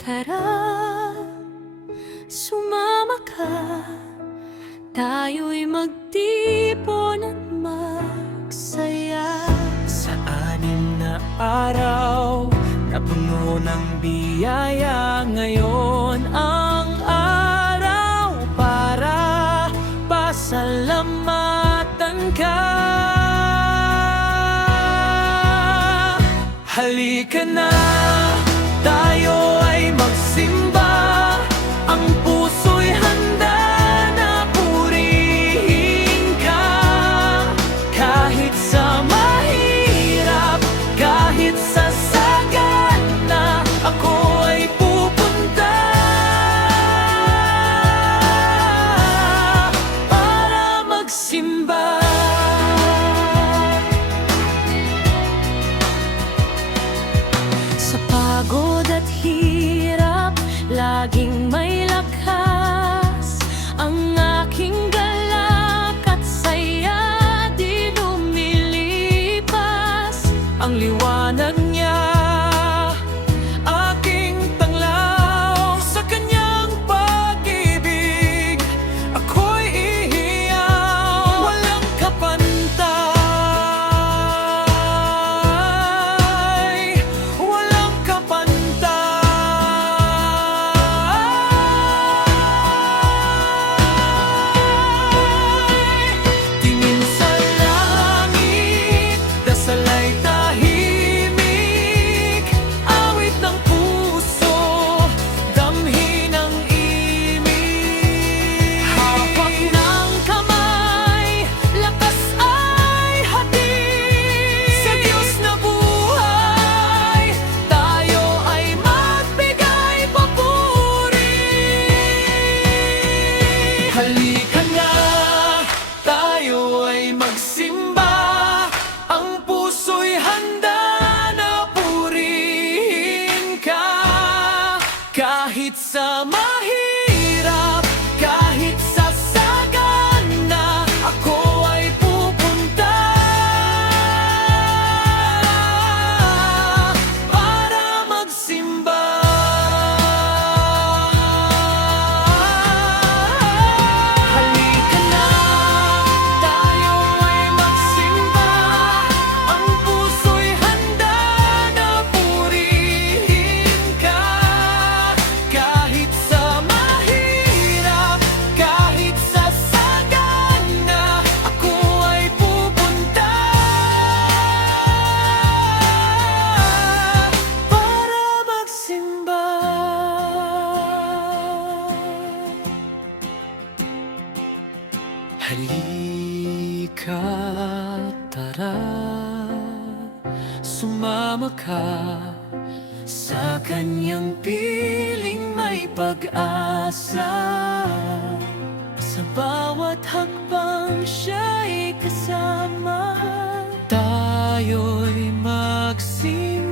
tara, sumama ka. Tayo'y magtipon at magsaya. Sa 6 na araw na puno ng biyaya, ngayon ang araw para pasalamatan ka. Halika na, tayo ay magsimba. Ang puso'y handa na purihin ka. Kahit sa mahirap, kahit sa sagana, ako ay pupunta para magsimba. Sa pagod at hirap, laging may lakas ang aking galak at saya, di lumilipas. Ang liwanag niya, aking tanglaw. Sa kanyang pag-ibig, ako'y ihiyaw. Walang kapantay, walang kapantay. Tingin sa langit, dasal ay tahimik. Awit ng puso, damhin ang imig. Hawak ng kamay, lakas ay hatid. Sa Diyos na buhay, tayo ay magbigay papuri. Halika na, tayo ay magsimba. Ang puso'y handa na purihin ka. Kahit sa mahirap, kahit sa sagana, ako ay pupunta para magsimba. Halika na, tayo ay magsimba. Ang puso'y handa na purihin ka. Kahit sa mahirap, kahit sa sagana, ako ay pupunta para magsimba. Halika, tara, sumama ka. Sa kanyang piling may pag-asa. Sa bawat hakbang siya'y kasama. Tayo'y magsimba.